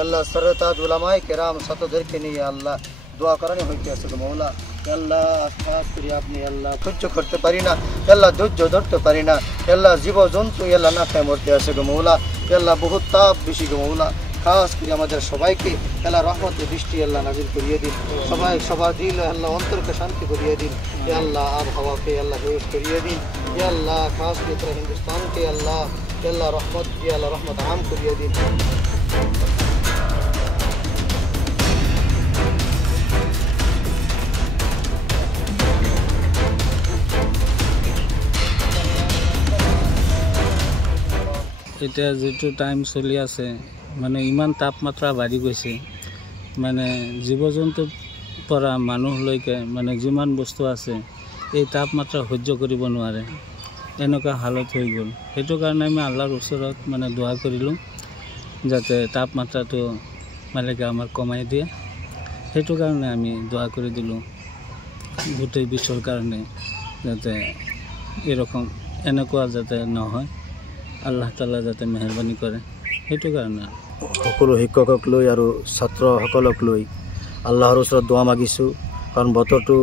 আল্লাহ সরতাজ উলামায়ে কেরাম সাতদেরকে নিয়ে আল্লাহ দোয়া করানো হইতে আছে গো মওলা। আল্লাহ খাস করে আপনি আল্লাহ সহ্য করতে পারি না, আল্লাহ ধৈর্য ধরতে পারি না, আল্লাহ জীব জন্তু আল্লাহ না খায় মরতে আছে গো মওলা। আল্লাহ বহুত তাপ বেশি গো মওলা। খাস করে আমাদের সবাইকে আল্লাহ রহমতের দৃষ্টি আল্লাহ নাজিল করিয়ে দিন। সবার দিল আল্লাহ অন্তরকে শান্তি করিয়ে দিন। আল্লাহ আবহাওয়াকে আল্লাহ বেশ করিয়ে দিন। আল্লাহ খাস করে পুরো হিন্দুস্তানকে আল্লাহ রহমত দিয়ে আল্লাহ রহমত আম করিয়ে দিন। এটা যেটো টাইম চলি আছে মানে ইমান তাপমাত্রা বাঢ়ি গৈছে, মানে জীৱ জন্তুৰ পৰা মানুহলৈকে মানে যিমান বস্তু আছে এই তাপমাত্ৰা সহ্য কৰিব নোৱাৰে, এনেকুৱা হালত হৈ গ'ল। সেইটো কাৰণে আমি আল্লাহৰ ওচৰত মানে দোৱা কৰিলোঁ যাতে তাপমাত্ৰাটো মালিকে আমাক কমাই দিয়ে। সেইটো কাৰণে আমি দোৱা কৰি দিলোঁ গোটেই বিশ্বৰ কাৰণে যাতে এৰকম এনেকুৱা যাতে নহয়, আল্লাহ তাআলা যাতে মেহৰবানি কৰে, সেইটো কাৰণে সকলো শিক্ষকক লৈ আৰু ছাত্ৰসকলক লৈ আল্লাহৰ ওচৰত দোৱা মাগিছোঁ। কাৰণ বতৰটো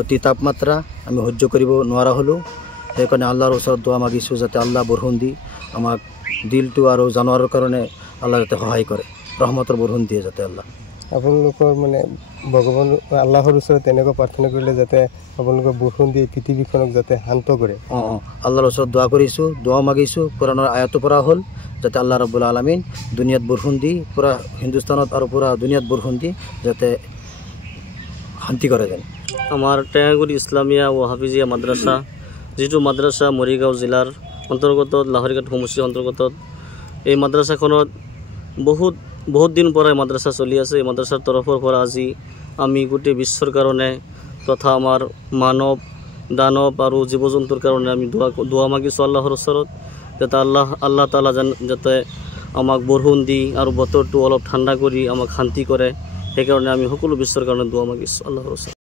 অতি তাপমাত্ৰা আমি সহ্য কৰিব নোৱাৰা হ'লোঁ, সেইকাৰণে আল্লাহৰ ওচৰত দোৱা মাগিছোঁ যাতে আল্লাহ বৰষুণ দি আমাক দিলটো আৰু জানোৱাৰৰ কাৰণে আল্লাহ যাতে সহায় কৰে, ৰহমতৰ বৰষুণ দিয়ে যাতে আল্লাহ। আপোনালোকৰ মানে ভগৱান আল্লাহৰ ওচৰত এনেকুৱা প্ৰাৰ্থনা কৰিলে যাতে আপোনালোকৰ বৰষুণ দি পৃথিৱীখনক যাতে শান্ত কৰে। আল্লাহৰ ওচৰত দোৱা কৰিছোঁ, দোৱা মাগিছোঁ। কোৰাণৰ আয়াতো পৰা হ'ল যাতে আল্লাহ ৰাব্বুল আলামিন দুনিয়াত বৰষুণ দি পুৰা হিন্দুস্তানত আৰু পুৰা দুনিয়াত বৰষুণ দি যাতে শান্তি কৰে যেন। আমাৰ টেঙাগুৰি ইছলামিয়া ও হাফিজিয়া মাদ্ৰাছা, যিটো মাদ্ৰাছা মৰিগাঁও জিলাৰ অন্তৰ্গত লাহৰীঘাট সমষ্টিৰ অন্তৰ্গত, এই মাদ্ৰাছাখনত বহুত দিন পৰাই মাদ্ৰাছা চলি আছে। এই মাদ্ৰাছাৰ তৰফৰ পৰা আজি আমি গোটেই বিশ্বৰ কাৰণে তথা আমাৰ মানৱ দানৱ আৰু জীৱ জন্তুৰ কাৰণে আমি দোৱা মাগিছোঁ আল্লাহৰ ওচৰত যাতে আল্লাহ তাআলা যাতে আমাক বৰষুণ দি আৰু বতৰটো অলপ ঠাণ্ডা কৰি আমাক শান্তি কৰে। সেইকাৰণে আমি সকলো বিশ্বৰ কাৰণে দোৱা মাগিছোঁ আল্লাহৰ ওচৰত।